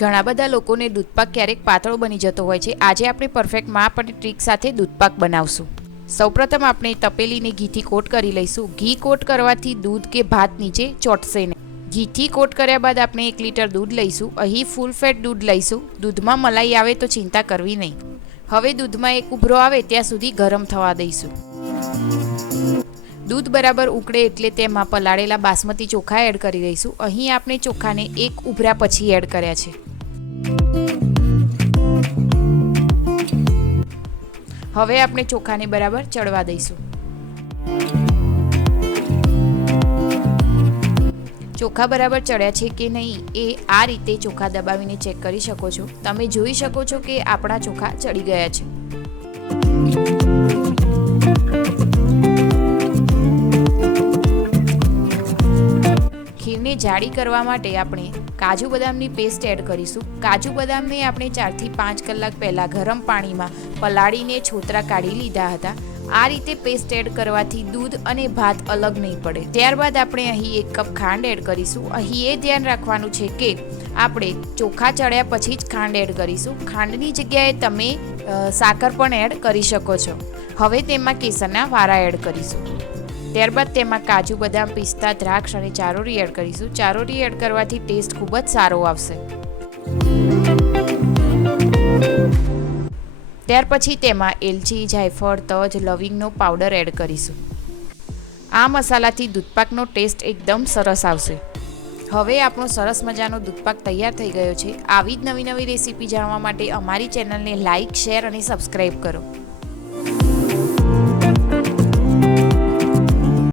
ઘણા બધા લોકોને દૂધપાક ક્યારેક પાતળો બની જતો હોય છે. આજે આપણે પરફેક્ટ માપ અને ટ્રીક સાથે દૂધપાક બનાવશું. સૌપ્રથમ આપણે તપેલીને ઘીથી કોટ કરી લઈશું. ઘી કોટ કરવાથી દૂધ કે ભાત નીચે ચોટશે નહીં. ઘીથી કોટ કર્યા બાદ આપણે એક લીટર દૂધ લઈશું. અહીં ફૂલ ફેટ દૂધ લઈશું. દૂધમાં મલાઈ આવે તો ચિંતા કરવી નહીં. હવે દૂધમાં એક ઉભરો આવે, ત્યાં સુધી ગરમ થવા દઈશું. દૂધ બરાબર ઉકળે એટલે તેમાં પલાળેલા બાસમતી ચોખા એડ કરી દઈશું. અહીં આપણે ચોખાને એક ઉભરા પછી એડ કર્યા છે. હવે આપણે ચોખાને બરાબર ચડવા દઈશું. ચોખા બરાબર ચડ્યા છે કે નહીં એ આ રીતે ચોખા દબાવીને ચેક કરી શકો છો. તમે જોઈ શકો છો કે આપણા ચોખા ચડી ગયા છે. ખીરને જાડી કરવા માટે આપણે કાજુ બદામની પેસ્ટ એડ કરીશું. કાજુ બદામને આપણે ચારથી પાંચ કલાક પહેલાં ગરમ પાણીમાં પલાળીને છોતરા કાઢી લીધા હતા. આ રીતે પેસ્ટ એડ કરવાથી દૂધ અને ભાત અલગ નહીં પડે. ત્યારબાદ આપણે અહીં એક કપ ખાંડ એડ કરીશું. અહીં એ ધ્યાન રાખવાનું છે કે આપણે ચોખા ચડ્યા પછી જ ખાંડ એડ કરીશું. ખાંડની જગ્યાએ તમે સાકર પણ એડ કરી શકો છો. હવે તેમાં કેસરના વારા એડ કરીશું. ત્યારબાદ તેમાં કાજુ, બદામ, પિસ્તા, દ્રાક્ષ અને ચારોરી એડ કરીશું. ચારોરી એડ કરવાથી ટેસ્ટ ખૂબ જ સારો આવશે. ત્યાર પછી તેમાં એલચી, જાયફળ, તજ, લવિંગનો પાવડર એડ કરીશું. આ મસાલાથી દૂધપાકનો ટેસ્ટ એકદમ સરસ આવશે. હવે આપણો સરસ મજાનો દૂધપાક તૈયાર થઈ ગયો છે. આવી જ નવી નવી રેસીપી જાણવા માટે અમારી ચેનલને લાઇક શેર અને સબસ્ક્રાઈબ કરો.